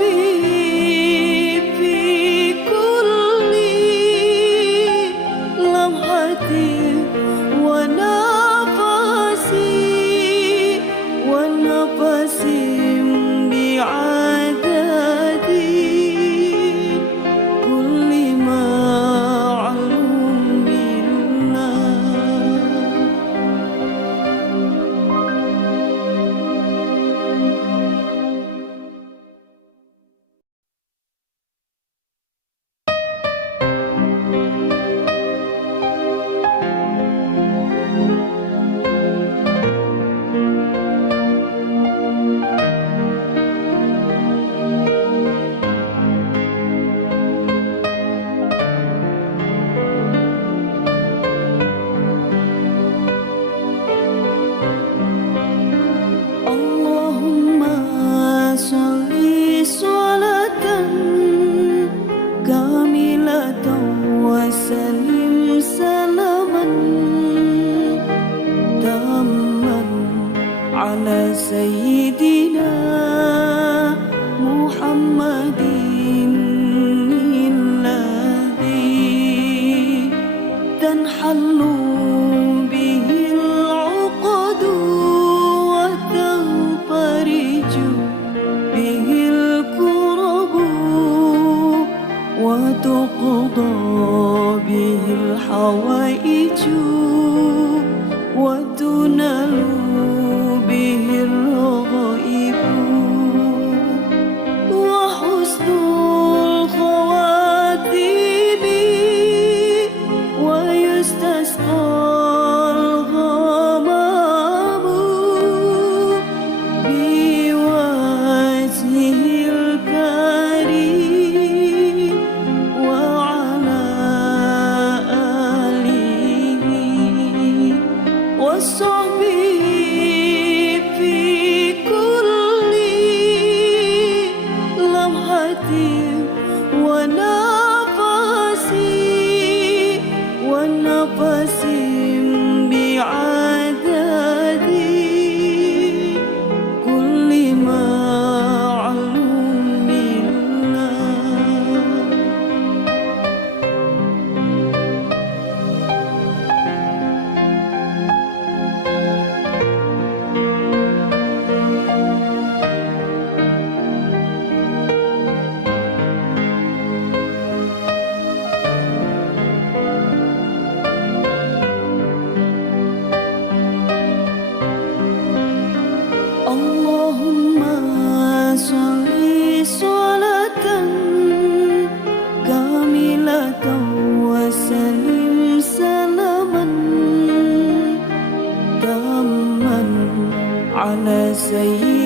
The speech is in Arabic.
be. على سيدنا محمد الذي تنحل به العقد وتنفرج به الكرب وتقضى به الحوائج. على سيدنا